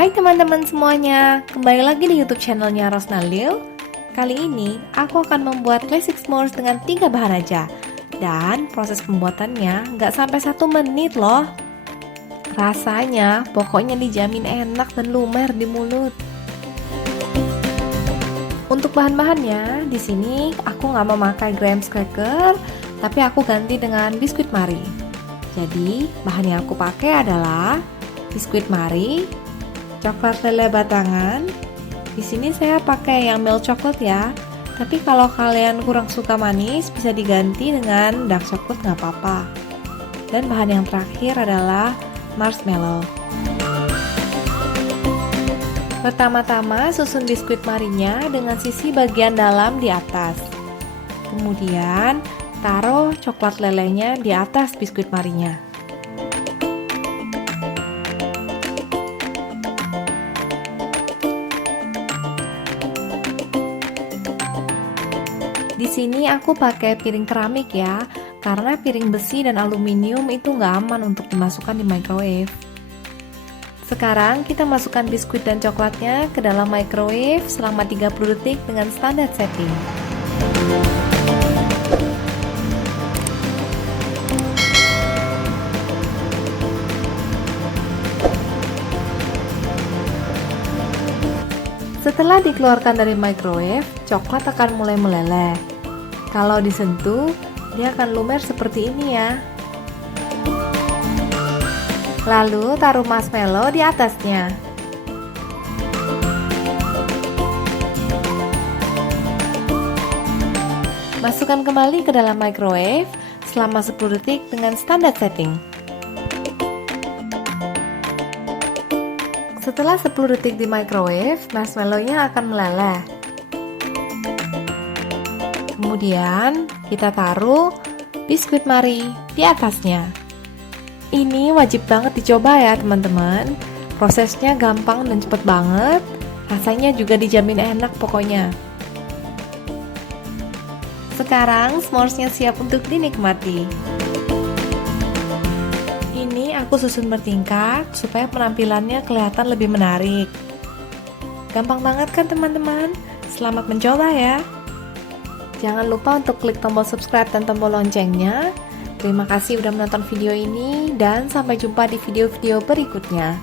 Hai teman-teman semuanya, kembali lagi di YouTube channelnya Rosna Lil. Kali ini aku akan membuat classic s'mores dengan 3 bahan aja. Dan proses pembuatannya nggak sampai 1 menit loh. Rasanya pokoknya dijamin enak dan lumer di mulut. Untuk bahan-bahannya, di sini aku nggak memakai graham cracker, tapi aku ganti dengan biskuit Marie. Jadi bahan yang aku pakai adalah biskuit Marie, coklat lele batangan. Di sini saya pakai yang milk chocolate ya. Tapi kalau kalian kurang suka manis, bisa diganti dengan dark chocolate nggak apa-apa. Dan bahan yang terakhir adalah marshmallow. Pertama-tama susun biskuit Marinya dengan sisi bagian dalam di atas. Kemudian taruh coklat lelenya di atas biskuit Marinya. Di sini aku pakai piring keramik ya, karena piring besi dan aluminium itu nggak aman untuk dimasukkan di microwave. Sekarang kita masukkan biskuit dan coklatnya ke dalam microwave selama 30 detik dengan standar setting. Setelah dikeluarkan dari microwave, coklat akan mulai meleleh. Kalau disentuh, dia akan lumer seperti ini ya. Lalu taruh marshmallow di atasnya. Masukkan kembali ke dalam microwave selama 10 detik dengan standar setting. Setelah 10 detik di microwave, marshmallow-nya akan meleleh. Kemudian kita taruh biskuit Marie di atasnya. Ini wajib banget dicoba ya teman-teman. Prosesnya gampang dan cepet banget. Rasanya juga dijamin enak pokoknya. Sekarang s'moresnya siap untuk dinikmati. Ini aku susun bertingkat supaya penampilannya kelihatan lebih menarik. Gampang banget kan teman-teman? Selamat mencoba ya. Jangan lupa untuk klik tombol subscribe dan tombol loncengnya. Terima kasih udah menonton video ini dan sampai jumpa di video-video berikutnya.